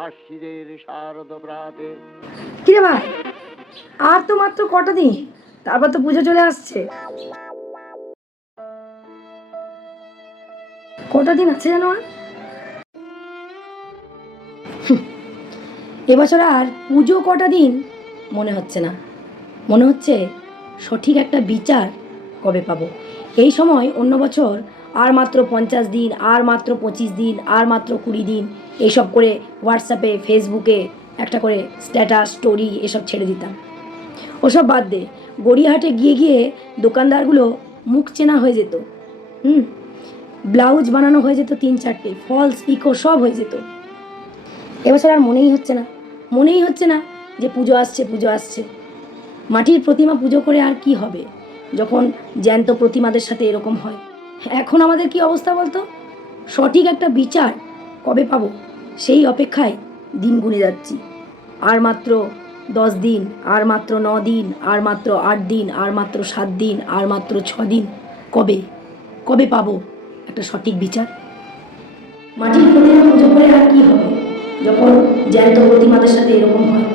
আশ্বিনের শারদ প্রাতে। কিরে ভাই, আর তো মাত্র কটা দিন, তারপর তো পুজো চলে আসছে। কটা দিন আছে জানো? আর এবছর আর পুজো কটা দিন মনে হচ্ছে না। মনে হচ্ছে সঠিক একটা বিচার কবে পাবো। এই সময় অন্য বছর আর মাত্র 50 দিন, আর মাত্র 25 দিন, আর মাত্র 20 দিন এইসব করে হোয়াটসঅ্যাপে ফেসবুকে একটা করে স্ট্যাটাস স্টোরি এসব ছেড়ে দিতাম। ওসব বাদ দে, গড়িয়াহাটে গিয়ে গিয়ে দোকানদারগুলো মুখ চেনা হয়ে যেত। হুম, ব্লাউজ বানানো হয়ে যেত 3-4টে, ফলস পিকো সব হয়ে যেত। এবছর আর মনেই হচ্ছে না যে পুজো আসছে, পুজো আসছে। মাটির প্রতিমা পুজো করে আর কি হবে যখন জ্যান্ত প্রতিমাদের সাথে এরকম হয়। এখন আমাদের কি অবস্থা বলতো? সঠিক একটা বিচার কবে পাবো সেই অপেক্ষায় দিন গুনে যাচ্ছি। আর মাত্র 10 দিন, আর মাত্র 9 দিন, আর মাত্র 8 দিন, আর মাত্র 7 দিন, আর মাত্র 6 দিন। কবে কবে পাবো একটা সঠিক বিচার? মাটির প্রতিমা পুজো করে আর কি হবে যখন জ্যান্ত প্রতিমাদের সাথে এরকম হয়।